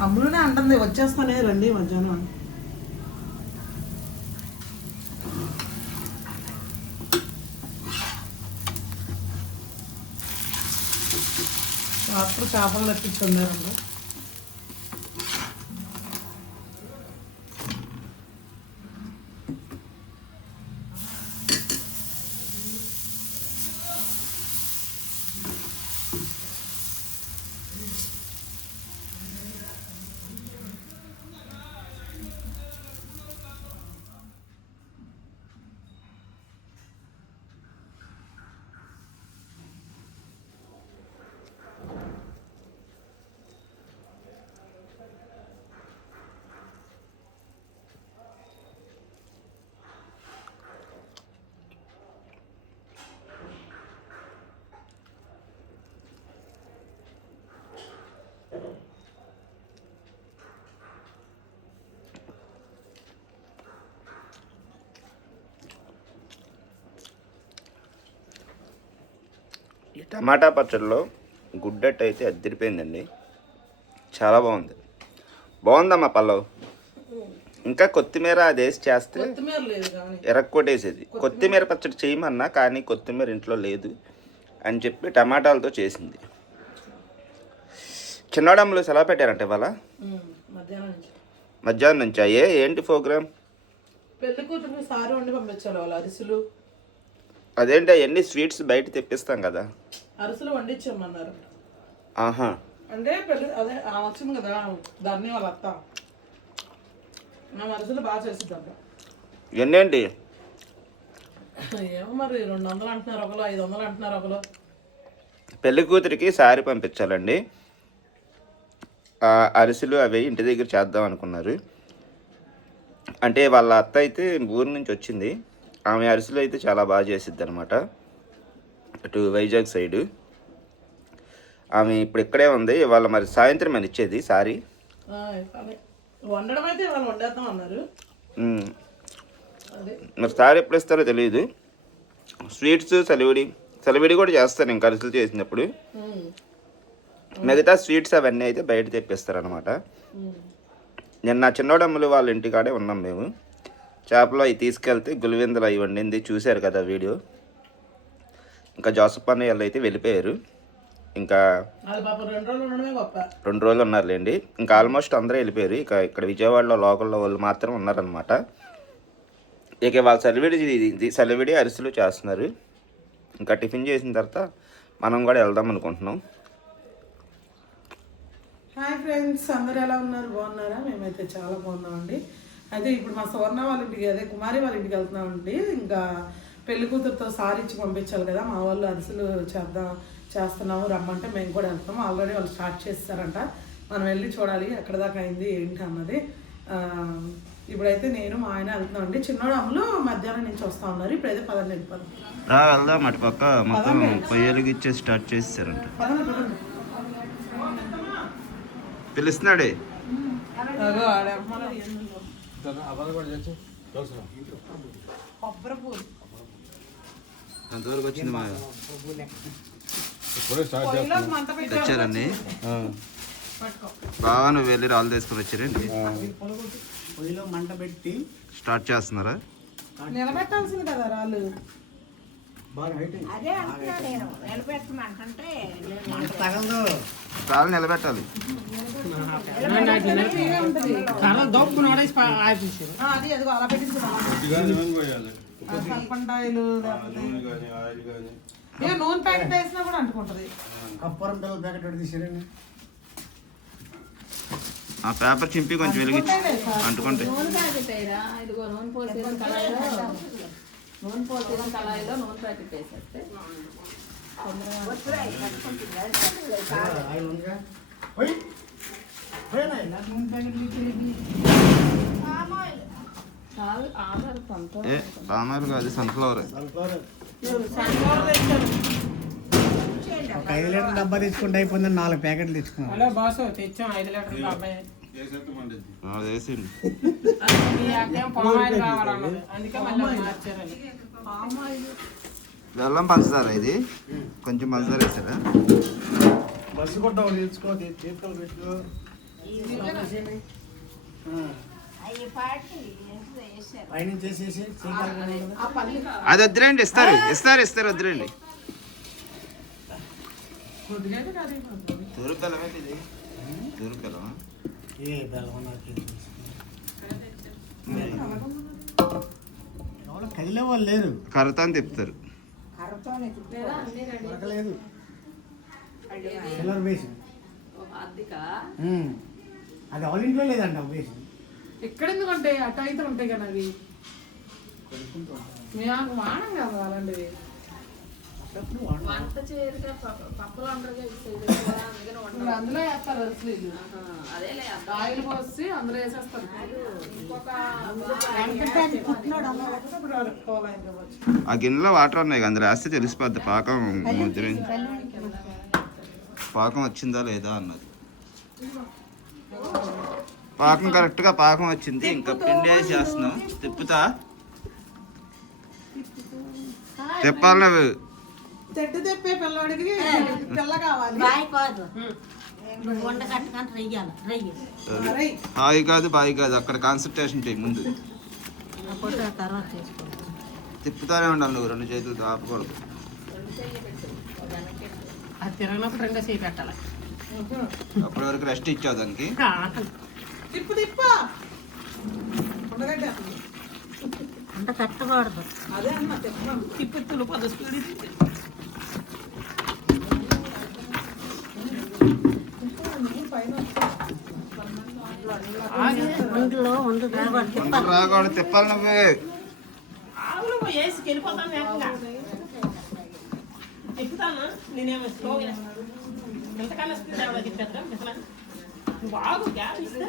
అమ్ములనే అంటుంది వచ్చేస్తానే రండి మధ్యాహ్నం రాత్రి చేపలు తప్పించుకున్నారండి టమాటా పచ్చడిలో గుడ్డట్టు అయితే అద్దరిపోయిందండి. చాలా బాగుంది. బాగుందమ్మా పల్లవ్. ఇంకా కొత్తిమీర అది వేసి చేస్తే ఎరక్కొట్టేసేది. కొత్తిమీర. పచ్చడి చేయమన్నా కానీ కొత్తిమీర ఇంట్లో లేదు అని చెప్పి టమాటాలతో చేసింది. చిన్నడమ్మలు సెలవు పెట్టారంట ఇవాళ? మధ్యాహ్నం నుంచి. మధ్యాహ్నం నుంచి? అయ్యే ఏంటి ప్రోగ్రామ్? పెళ్ళి కూతురు సారి వండి పంపించాలి వాళ్ళు అరిసెలు. అదేంటి అవన్నీ స్వీట్స్ బయట తెప్పిస్తాం కదా. అరిసెలు వండించమన్నారు ఆహా. అంటే పెళ్ళి అదే వచ్చింది కదా దాన్ని వాళ్ళ అత్త. మేము అరిసెలు బాగా చేసిద్దాం. ఎన్నేంటి? ఏమో మరి రెండు వందలు అంటున్నారు ఒకరు ఐదు వందలు అంటున్నారు ఒకరు పెళ్ళి కూతురికి సారీ పంపించాలండి. అరిసెలు అవి ఇంటి దగ్గర చేద్దాం అనుకున్నారు. అంటే వాళ్ళ అత్త అయితే ఊరి నుంచి వచ్చింది. ఆమె అరిసెలు అయితే చాలా బాగా చేసిద్ది అనమాట అటు వైజాగ్ సైడు. ఆమె ఇప్పుడు ఇక్కడే ఉంది. వాళ్ళ మరి సాయంత్రం అని ఇచ్చేది. సారీ. మరి సారీ ఎప్పుడు ఇస్తారో తెలియదు. స్వీట్స్ సలివిడి సలివిడి కూడా చేస్తారు ఇంకా అరిసెలు చేసినప్పుడు. మిగతా స్వీట్స్ అవన్నీ అయితే బయట తెప్పిస్తారనమాట ఉమ్. నిన్న చిన్నోడమ్మలు వాళ్ళ ఇంటికాడే ఉన్నాం మేము. చేపలు అవి తీసుకెళ్తే గులివెందులు అవి వండింది. చూశారు కదా వీడియో. ఇంకా జోసఫ్ అన్నయ్య వాళ్ళు అయితే వెళ్ళిపోయారు. ఇంకా రెండు రోజులు ఉన్నారులేండి. ఇంకా ఆల్మోస్ట్ అందరూ వెళ్ళిపోయారు. ఇక ఇక్కడ విజయవాడలో లోకల్లో వాళ్ళు మాత్రం ఉన్నారనమాట ఇక వాళ్ళు సెలవిడి సెలవిడి అరిసెలు చేస్తున్నారు. ఇంకా టిఫిన్ చేసిన తర్వాత మనం కూడా వెళ్దాం అనుకుంటున్నాం. హాయ్ ఫ్రెండ్స్ అందరు ఎలా ఉన్నారు? బాగున్నారా? మేమైతే చాలా బాగున్నామండి. అయితే ఇప్పుడు మా సువర్ణ వాళ్ళ ఇంటికి అదే కుమారి వాళ్ళ ఇంటికి వెళ్తున్నామండి ఇంకా పెళ్ళి కూతురుతో సారీ ఇచ్చి పంపించాలి కదా మా వాళ్ళు అరిసెలు చేద్దాం చేస్తున్నాము రమ్మంటే మేము కూడా వెళ్తాం ఆల్రెడీ వాళ్ళు స్టార్ట్ చేస్తారంట మనం వెళ్ళి చూడాలి ఎక్కడ దాకా అయింది ఏంటి అన్నది ఇప్పుడైతే నేను మా ఆయన వెళ్తున్నామండి చిన్నోడు అమ్ములు మధ్యాహ్నం నుంచి వస్తా ఉన్నారు ఇప్పుడైతే పదండి వెళ్ళిపోదాం రా వెళ్దాం అటు పక్క మొత్తం పొయ్యలుగా ఇచ్చే స్టార్ట్ చేస్తారంట పిలుస్తున్నాడే అంతవరకు వచ్చింది మా తెచ్చారండి పట్టుకో. బాగా నువ్వు వెళ్ళి రాళ్ళు తీసుకుని వచ్చారండి పొయ్యిలో మంట పెట్టి స్టార్ట్ చేస్తున్నారా? నిలబెట్టాల్సింది కదా రాళ్ళు. అదే అంటున్నా నేను. నిలబెట్టాలి. ఆ, అది అదిగో అలా పెట్టించుకున్నా కల్పంటాయిలు లేకపోతే ఇక నూనె ప్యాకెట్ వేసినా కూడా అంటుకుంటది. కప్పరం పిల్లల ప్యాకెట్ ఒకటి తీసారండి. ఆ పేపర్ చింపి కొంచెం వెలిగించి. అంటుకుంటే నూనె పోసిన కళాయిలో నూనె ప్యాకెట్ వేసేస్తే పామాయిల్ కాదు సన్ఫ్లవర్. ఒక ఐదు లీటర్ డబ్బా తెచ్చుకుంటే అయిపోయిందని నాలుగు ప్యాకెట్లు తెచ్చుకున్నాం. హలో బాసు తెచ్చాం ఐదు లీటర్లు అబ్బాయి మార్చారని బెల్లం పంచదార ఇది? కొంచెం పంచదార వేసారా బస్సు కొట్ట తెచ్చుకో చేతులు పల్లి అది వద్దురండి ఇస్తారు ఇస్తారు ఇస్తారు వద్దురండి కొద్దిగా కాదు. తూర్పు బెల్లం ఏంటి ఇది తూర్పు బెల్లం ఏ బెల్లం కదిలే వాళ్ళు లేరు. కర్రతో అని తిప్పుతారు లేదా? Silver basin. అది వాళ్ళ ఇంట్లో లేదంట ఆ బేసిన్ ఎక్కడ ఎందుకంటే అటు అయితే ఉంటాయి కదా అవి. మేము వాడం కదా అలాంటివి. వంట చేయరుగా పప్పులు ఇప్పుడు అందులో వేస్తారు అసలు అదేలే. ఆయిల్ పోసి అందులో వేసేస్తారు. ఆ గిన్నెలో వాటర్ ఉన్నాయి అందులో వేస్తే తెలిసిపోద్ది. పాకం ముద్ర పాకం వచ్చిందా లేదా అన్నది. పాకం కరెక్ట్గా పాకం వచ్చింది. ఇంకా పిండి వేసి చేస్తున్నాం. తిప్పుతా. తిప్పాలి నువ్వు. చెట్టు తెప్పే పిల్లవాడికి పిల్ల కావాలి. బాయ్ కాదు. వంట కట్టుకొని రెయ్యాలి. రెయ్యి. అరే హాయి కాదు బాయి కాదు. అక్కడ కాన్సన్ట్రేషన్ చేయి ముందు తిప్పుతానే ఉండాలి నువ్వు. రెండు చేతులతో ఆపకూడదు అది తిరగనప్పుడు రెండో చేయి పెట్టాలి. అప్పటి వరకు రెస్ట్ ఇచ్చావు దానికి. తిప్పు తిప్ప. కట్టకూడదు. అదే అన్న తిప్ప పద స్పీడ్ పైన ఒంట్లో వండు రాకూడదు తిప్పాలి నువ్వే. ఎక్కుతాను నేనేమో స్లో ఎంతకన్నా స్పీడ్ ఎవరో నువ్వు ఆగు గ్యాప్ ఇస్తే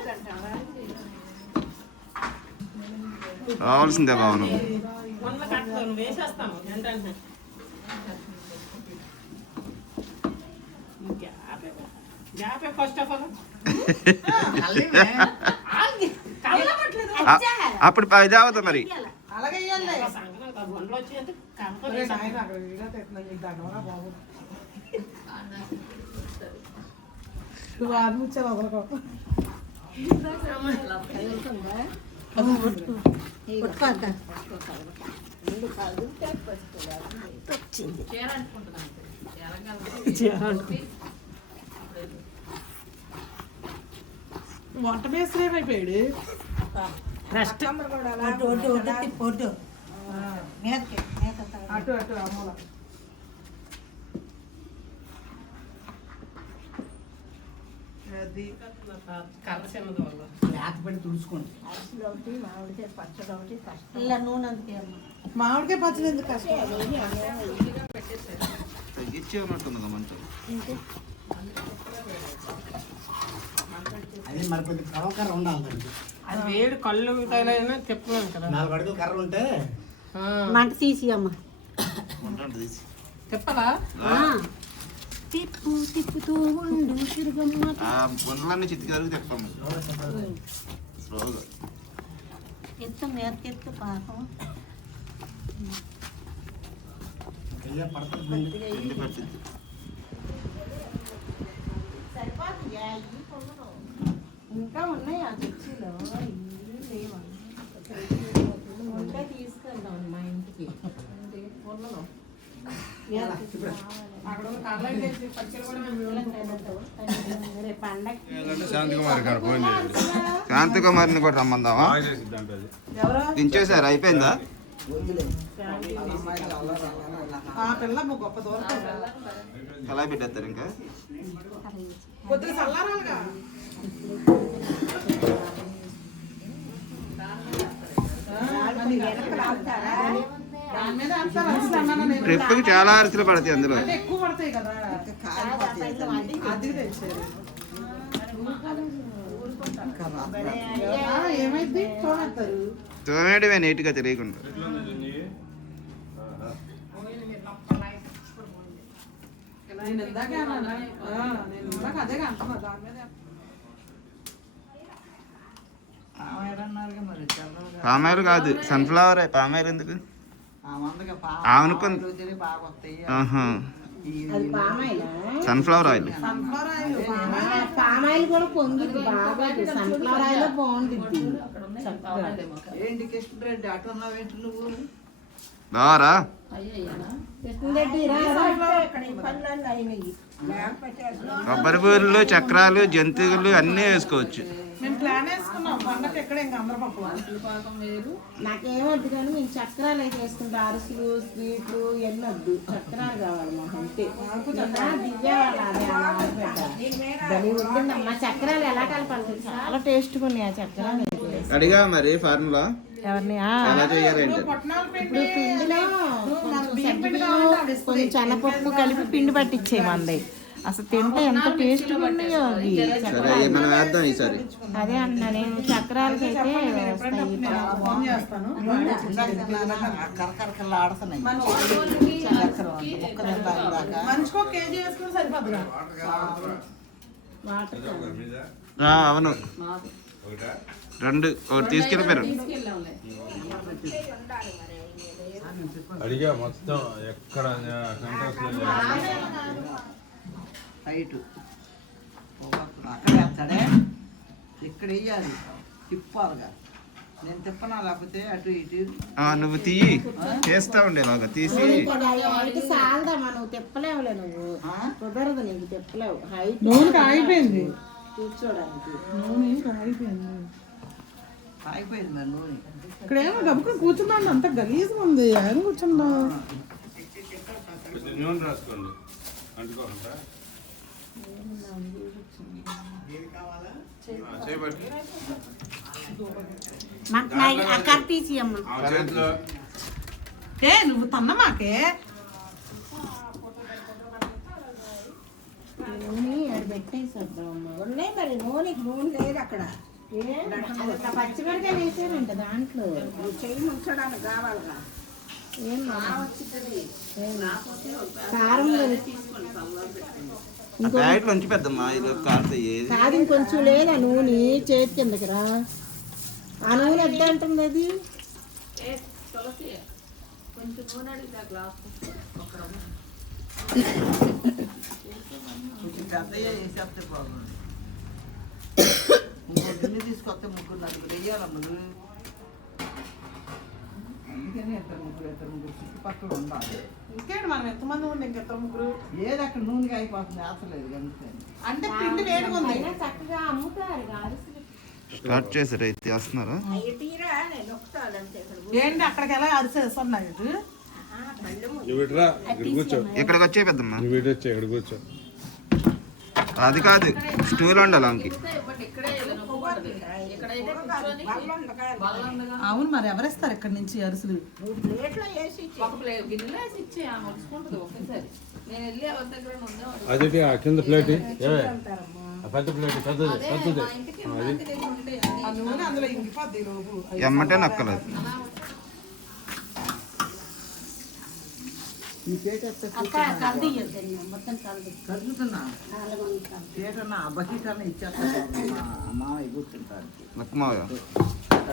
రావాల్సిందే బావ నువ్వు ఎంత కట్టదు నువ్వు వేసేస్తాను ఏంటంటే గ్యాప్ గ్యాపే ఫస్ట్ ఆఫ్ ఆల్ కళ్ళబట్టలేదు ఆ- అప్పుడు పది అవుతుంది మరి అలాగే వంట మేస్త్రి ఏమైపోయాడు రెస్ట్ అటు అటు అమ్మల అది కర్ర చిన్నది వల్ల లేత పెట్టి తుడుచుకోండి. అరిసెలు ఒకటి మామిడికాయ పచ్చడి ఒకటి కష్టం. ఇలా నూనె మామిడికాయ పచ్చడి ఎందుకు కష్టం? తగ్గించే ఉన్నట్టుంది మంట అది మరి కొద్ది కర్ర ఉండాలి దానికి. అది వేడి కళ్ళు తగిలిన తిప్పలేను కదా. నాలుగు అడుగులు కర్ర ఉంటే మంట తీసి అమ్మ. ఆ. తిప్పు తిప్పుతూ ఉండు తిరుగమ్మ. ఆ గుండెలన్నీ చితికి వరకు తిప్పాము స్లోగా. ఎత్తు పాపం. పడుతుంది. ఇంకా ఉన్నాయి ఆ చర్చిలో లేవా? ఉంటే తీసుకెళ్దాం మా ఇంటికి. శాంతి కుమార్ని కూడా రమ్మందావా ఎవరో? దించేశారు అయిపోయిందా? ఆ పిల్ల గొప్ప దూరం ఎలా పెట్టేస్తారు ఇంకా కొద్దిగా చల్లారాలిగా దాని మీద అంతా అరిసెలు అన్నాను నేను ట్రిప్కి చాలా అరిసెలు పడతాయి అందులో. అంటే ఎక్కువ పడతాయి కదా. అది తెచ్చారు. ఆ, ఏమైంది? చూడతారు తోమేయడమే నీట్గా తెలియకుండా. నేను ఇందాకే అన్నా ఆ, నేను ఇందాక అదే అంటున్నా దాని మీద పామాయిల్ కాదు సన్ఫ్లవర్ పామాయిల్ ఎందుకు? Sunflower oil. Sunflower oil palm oil. కూడా బాగా సన్ఫ్లవర్ ఆయిల్ కొబ్బరి బూరెలు చక్రాలు జంతువులు అన్నీ వేసుకోవచ్చు. మేము ప్లాన్ వేసుకున్నాం. పండగ ఎక్కడ ఇంకా అందరపప్పు పాకం వేరు. నాకేమొద్దు కానీ మేము చక్రాలు అయితే వేసుకుంటాం. అరిసెలు స్వీట్లు ఇవన్నీ వద్దు. చక్రాలు కావాలి మాకు అంతే. ఉంటుందమ్మా చక్రాలు ఎలా కలపాలి తెలుసా? చాలా టేస్ట్గా ఉన్నాయి ఆ చక్రాలు. అడిగా మరి ఫార్ములా. ఎవరిని? ఆ, ఎలా చేయాలంటే పట్నాల పిండి. ఇప్పుడు పిండిలో కొంచెం కలిపి పిండి పట్టించేయమంది. అసలు తింటే ఎంత టేస్ట్గా ఉన్నాయో అవి. అదే అంటున్నా నేను చక్రాలకి అయితే అవును. రెండు ఒకటి తీసుకెళ్ళిపోయారు. అడిగా మొత్తం ఎక్కడ హైట్ అక్కడ వేస్తాడే ఇక్కడ వేయాలి తిప్పాలిగా. నేను తిప్పనా లేకపోతే అటు ఇటు? ఆ, నువ్వు తీయి. చేస్తా ఉండే ఇలాగా తీసి హైట్ సాలదమ్మా. నువ్వు తిప్పలేవులే నువ్వు. కుదరదు నీకు తిప్పలేవు. హైట్ నూనె కాగిపోయింది కూర్చోడానికి. నూనె కాగిపోయింది ఆగిపోయింది మరి నూనె. ఇక్కడ ఏమో గబుకుని కూర్చున్నాను. అంత గలీజ్గా ఉంది. ఆయన కూర్చున్నా నూనె రాసుకోండి. అంటుకోకుండా చేయబట్టి అక్కడ తీసి అమ్మ ఆ చేతిలో ఏ నువ్వు తన్నమాకే నూనె ఆడ పెట్టేసేద్దామమ్మా ఉన్నాయి మరి నూనె నూనె లేదు అక్కడ. పచ్చిమిరకాయలు వేసారంట దాంట్లో. నువ్వు చెయ్యి ముంచడానికి కావాలిగా ఏం కారం ప్యాకెట్ నుంచి పెద్దమ్మా ఇది కారుతాయి కాదు ఇంకొంచెం లేదా నూనె చేతి కిందకి రా ఆ నూనె వద్ద అంటుంది అది? ఏ తులసి కొంచెం నూనె అందుకని ఇద్దరు ముగ్గురు ఇద్దరు ముగ్గురు చుట్టుపక్కల ఉండాలి. ఇంకేంటి మనం ఎంతమంది ఉండి ఇంకెత్తరు ముగ్గురు? ఏది అక్కడ నూనెగా అయిపోతుంది ఆసలేదు అంతే. అంటే పిండి వేడిగా ఉంది. అయినా చక్కగా అమ్ముతారు అరిసెలు. స్టార్ట్ చేశారు అయితే ఏంటి అక్కడికి ఎలా అరిసేస్తున్నాయి ఇక్కడికి వచ్చే పెద్దమ్మా. ఇక్కడ కూర్చో. అది కాదు స్టూల్ ఉండాలి ఆమెకి. కూర్చొని అవును మరి ఎవరిస్తారు ఇక్కడ నుంచి అరిసెలు? నువ్వు ప్లేట్లో వేసి ఇచ్చేయ్. ఒక ప్లేట్ గిన్నెలో వేసి ఇచ్చి ఆమె వచ్చుకుంటుంది ఒకేసారి. నేను వెళ్ళి ఎవరి దగ్గర ఉందా అదేంటి ఆ కింద ప్లేట్. పెద్ద ప్లేట్ పెద్దది పెద్దది. మా ఇంటికి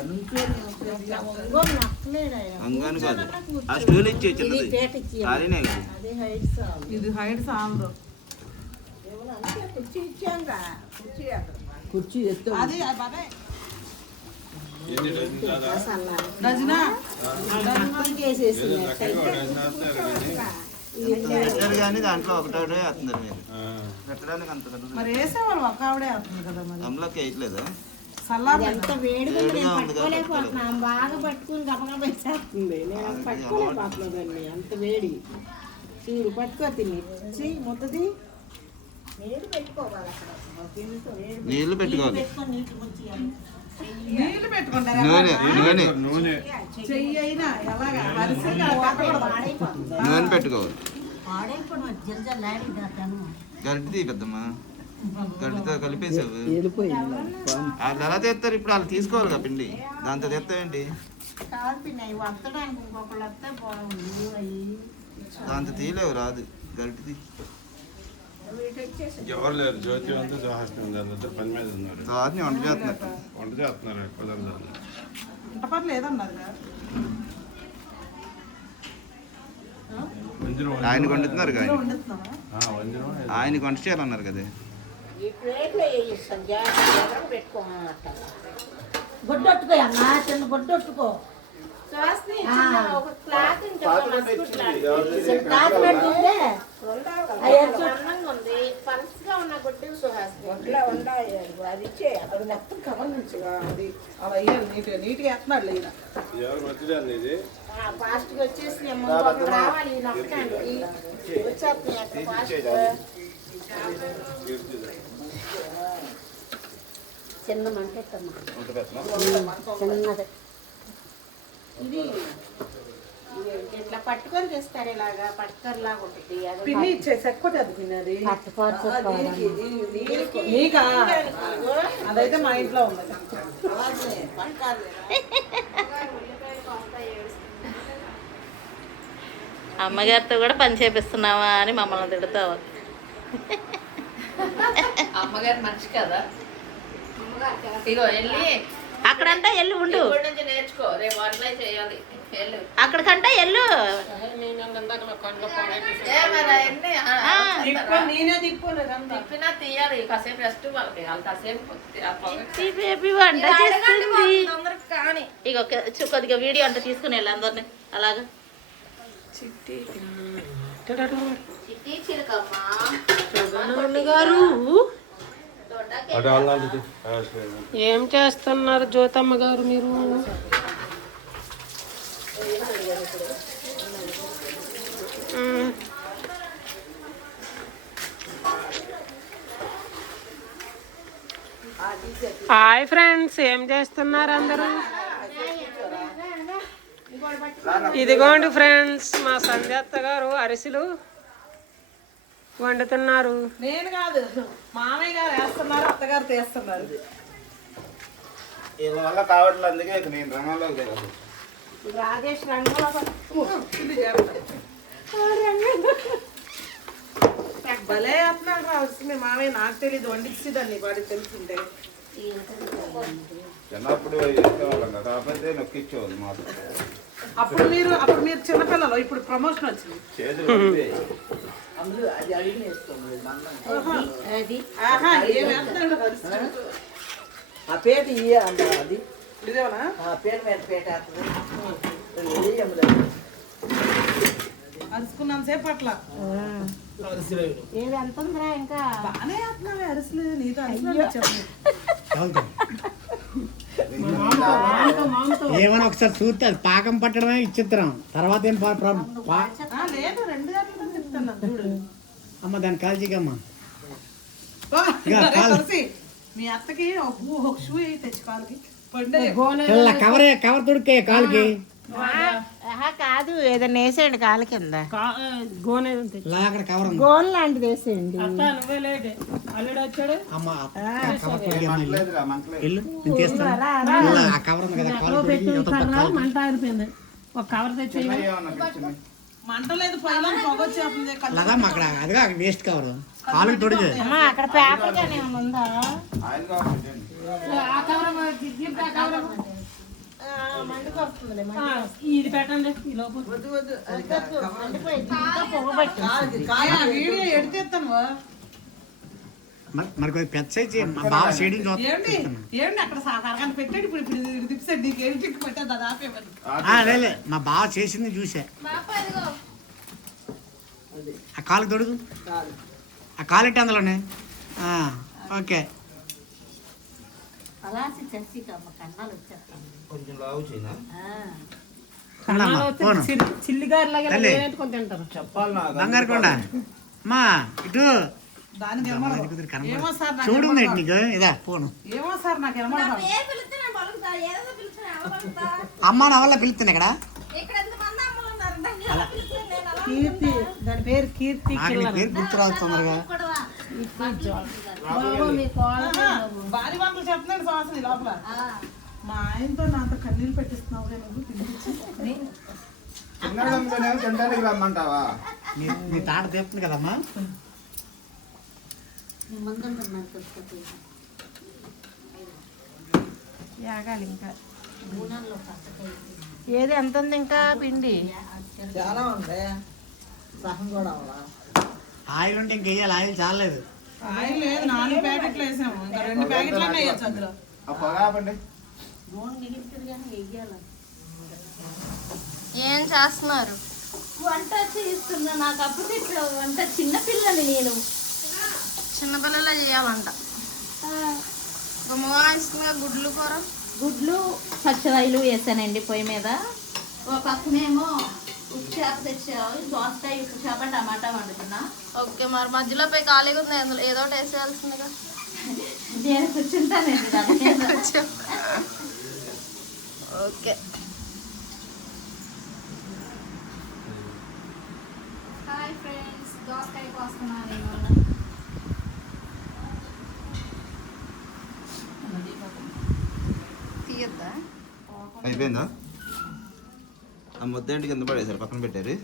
నుంచో ఇంకో నక్కలేడు ఆయన. అంగాను కాదు. ఆ స్టూల్ ఇచ్చే ఇది చిన్నది. పేట ఇచ్చి ఖాళీనే కదా. అది హైట్ సాల్. ఇది హైట్ సాంబ్రు కుర్చీ ఎత్తు. రజనా? పెట్టారు కానీ దాంట్లో ఒకటోటే వేస్తున్నారు మీరు. పెట్టడానికి అంత పెద్దది మరి వేసేవాళ్ళు ఒక ఆవిడే అవుతుంది కదా మరి. అమలకి వేయట్లేదా? సల్లార్ ఎంత వేడిగా ఉంది, నేను వేడిగా ఉంది కాబట్టి పట్టుకోలేకపోతున్నాను బాగా పట్టుకుని గబగబా నేను అంత వేడి. చూడు పట్టుకో తిని. పెట్టుకోవాలి అక్కడ. నీళ్ళు పెట్టుకోవాలి. నీళ్ళు పెట్టుకుంటారు? నూనె నూనె. నూనె. చెయ్యి అయినా ఎలాగా? నూనె. పెట్టుకోవాలి. పాడైపోవడం జల్జల్ దాటాను. గరిటె తీ పెద్దమ్మా. గరిటెతో కలిపేసావు. వాళ్ళు ఎలా తెస్తారు? ఇప్పుడు వాళ్ళు తీసుకోవాలి కదా పిండి. దాంతో తెస్తావేంటి దాంతో తీయలేవు రాదు. గరిటె తీ ఎవరు లేరు. జ్యోతి అంతా అందరూ పని మీద ఉన్నారు. రాత్రి వంట చేస్తున్నారు. వంట చేస్తున్నారు. కుదరదు పని లేదన్నారు ఆయన వండుతున్నారు కదా ఆయన. వంట చేయాలన్నారు కదా. గుడ్డొట్టుకో అమ్మా. చిన్న గుడ్డొట్టుకో క్లాత్ పెట్టుకుంటే సన్నంగా ఉంది పలుసుగా ఉన్న గుడ్డు సుహాసిని ఒంట్లో ఉండాలి అది ఇచ్చే అది మొత్తం కవర్ నుంచి అది అలా వేయాలి నీట్గా నీట్గా వేస్తున్నాడు ఈయన. ఎవరు మర్చిపోయారు ఇది? ఫాస్ట్గా వచ్చేసి రావాలి ఈయన ఒక్కటానికి వచ్చేస్తున్నాయి అక్కడ ఫాస్ట్. చిన్న మంట? చిన్నది. ఇది ఇట్లా పట్టుకొని తెస్తారు ఇలాగా? పట్టుకొని లాగా ఉంటుంది పిన్ని నీకా? అదైతే మా ఇంట్లో ఉంది. అమ్మగారితో కూడా పని చేపిస్తున్నావా అని మమ్మల్ని తిడతావు. అమ్మగారు మనిషి కదా. ఇగో వెళ్ళి అక్కడంటే ఎల్లు ఉండు. నేర్చుకో రేపు వంటలే చేయాలి. వెళ్ళు అక్కడికంటే ఎల్లు. ఇక కొద్దిగా వీడియో అంట తీసుకుని వెళ్ళి అందరిని. అలాగా. చిట్టి చిలకమ్మ. గారు. అటు వాళ్ళంటి ఏం చేస్తున్నారు జ్యోతమ్మ గారు మీరు. హాయ్ ఫ్రెండ్స్ ఏం చేస్తున్నారు అందరూ? ఇదిగోండి ఫ్రెండ్స్ మా సంధ్యత్త గారు అరిసెలు వండుతున్నారు. నేను కాదు మామయ్య గారు వేస్తున్నారు అత్తగారు తీస్తున్నారు. వీళ్ళ వల్ల కావట్లేదు అందుకే నేను రంగంలోకి రాజేష్ రంగులో ఇది చేస్తాను. భలే రావచ్చు. మీ మామయ్య నాకు తెలియదు వండిచ్చిదాన్ని వాడికి తెలిసిందే చిన్నప్పుడు వేసేవాళ్ళం కదా కాకపోతే నొక్కిచ్చేవాళ్ళు మాకు. అప్పుడు మీరు అప్పుడు మీరు చిన్నపిల్లలు ఇప్పుడు ప్రమోషన్ వచ్చింది. చేతులు అది? ఆ పేట ఇయ్య అది. ఇదేనా ఆ పేట మీద పేట అరుచుకున్నాను సేపు అట్లా ఏది ఎంత ఉందిరా ఇంకా? బాగానే వేస్తున్నావే అరిసెలు. నీతో ఏమైనా ఒకసారి చూస్తే అది పాకం పట్టడమే ఇచ్చిత్రం తర్వాత ఏం పా- ప్రాబ్లం లేదు రెండు గంటలు చెప్తాను చూడు. అమ్మ దాన్ని కాల్చికమ్మ మీ అత్తకి ఒక షూ వేయి తెచ్చి కాలుకి. పండే పిల్ల కవరే కవర్ తొడికే కాలుకి? ఆహా, కాదు ఏదైనా వేసేయండి కాలు కింద. గోనే కవర్ గోన్ లాంటిది వేసేయండి. కాలు కాలు. మంట ఆరిపోయింది. ఒక కవర్ అక్కడ అదిగా వేస్ట్ కవర్ తొడిగే అమ్మా అక్కడ పేపర్ కానీ ఏమైనా ఉందా? పెట్టండి. ఇది పెట్టండి ఈ లోపు పెద్ద సైజ్ మా బావ షేడింగ్ ఏంటి? చూస్తాను ఏంటి? అక్కడ సాధారణంగా పెట్టాడు. ఇప్పుడు ఇప్పుడు తిప్పాడు నీకు ఏంటి పెట్టేది అది ఆపేవాడు మా బావ చేసింది చూసా. ఆ కాలు తొడుగు. ఆ కాలు ఎట్టి అందులోనే? ఆ, ఓకే. అలాసి చచ్చికమ్మ కన్నాలు వచ్చేస్తాను కొంచెం లావు చేయనా? అమ్మా ఇటు. దానికి అమ్మ, ఏమో ఇది కుదిరి కనబడదు. ఏమో సార్ నాకు చూడు నీకు ఇదా పోను. అమ్మ నా వల్ల పిలుస్తున్నా ఇక్కడ. కీర్తి దాని పేరు కీర్తి పేరు గుర్తురాదు తొందరగా. భారీ వంటలు చెప్తున్నాడు సంవత్సరం లోపల. మా ఆయనతో నాతో కన్నీళ్ళు పెట్టిస్తున్నావు నువ్వు తినిపించి. చిన్నడంలోనే తినడానికి రమ్మంటావా? నీ తాట కదమ్మా. యాగాలి ఇంకా. ఏది ఎంత ఉంది ఇంకా పిండి? చాలా ఉంది. సహం కూడా అవలా ఆయిల్ ఉంటే ఇంకేయాలి ఆయిల్ చాలలేదు. ఆయిల్ లేదు నాలుగు ప్యాకెట్లు వేసాము. ఇంకా రెండు ప్యాకెట్లు అన్నీ వేయచ్చు అందులో. ఏం చేస్తున్నారు? వంట చేస్తున్నా నాకు అప్పుడు ఇట్లా వంట చిన్నపిల్లని నేను. చిన్నపిల్లలే చేయాలంట. ఇష్టంగా గుడ్లు కూర? గుడ్లు పచ్చిరాయలు వేసానండి పొయ్యి మీద. ఒక పక్కనేమో ఉప్పు చేప తెచ్చావు దోసకాయ ఉప్పు చేప టమాటా వండుతున్నా. ఓకే మరి మధ్యలో పోయి ఖాళీగా ఉంది అందులో ఏదో ఒకటి వేసేయాల్సిందిగా. నేను కూర్చుంటానండి. ఓకే. హాయ్ ఫ్రెండ్స్ దోసకాయ కోస్తున్నాను నేను. అయిపోయిందా? ఆ ముద్ద కింద పడేసారు పక్కన పెట్టారు.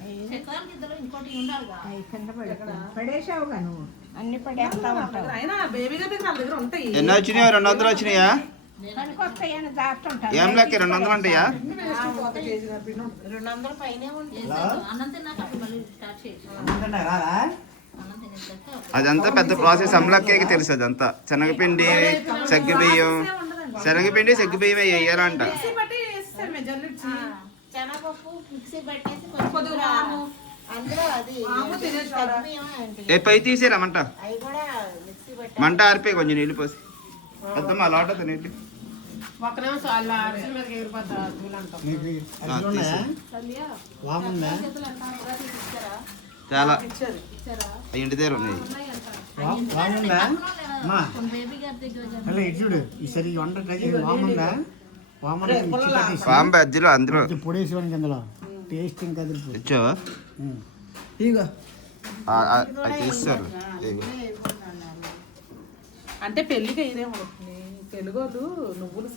పడేసావుగా నువ్వు. అన్ని పడేస్తా ఉంటావు. ఉంటాయి. ఎన్ని వచ్చినాయా? రెండు వందలు వచ్చినాయా? ఏం లెక్క? రెండు వందలు రెండు పైనే తినేసాక అదంతా పెద్ద ప్రాసెస్ అమలక్కకి తెలుసు అదంతా. శనగపిండి సగ్గుబియ్యం శనగపిండి సగ్గుబియ్యం వేయాలంట. శనగపప్పు మిక్సీ పెట్టేసి కొంచెం అందులో అది పై తీసేరామంట అవి కూడా మిక్సీ పెట్టి మంట ఆరిపోయి కొంచెం నీళ్ళు పోసి. నీళ్ళు. అరిసెలు ఉన్నాయా? వాము ఉందా చాలా. ఇచ్చారు. అవి ఇంటి దగ్గర ఉన్నాయి అలా ఇటు చూడు. ఈసారి వంట ట్రై పాంబ అజ్జులు అందులో కొంచెం పొడేసి ఇవ్వండి అందులో. టేస్ట్ ఇంకా అదిరిపోతుంది ఇచ్చావా. ఇగో. తీస్తారు. అంటే పెళ్ళికి అయినేమో తెలుగు వాళ్ళు నువ్వులు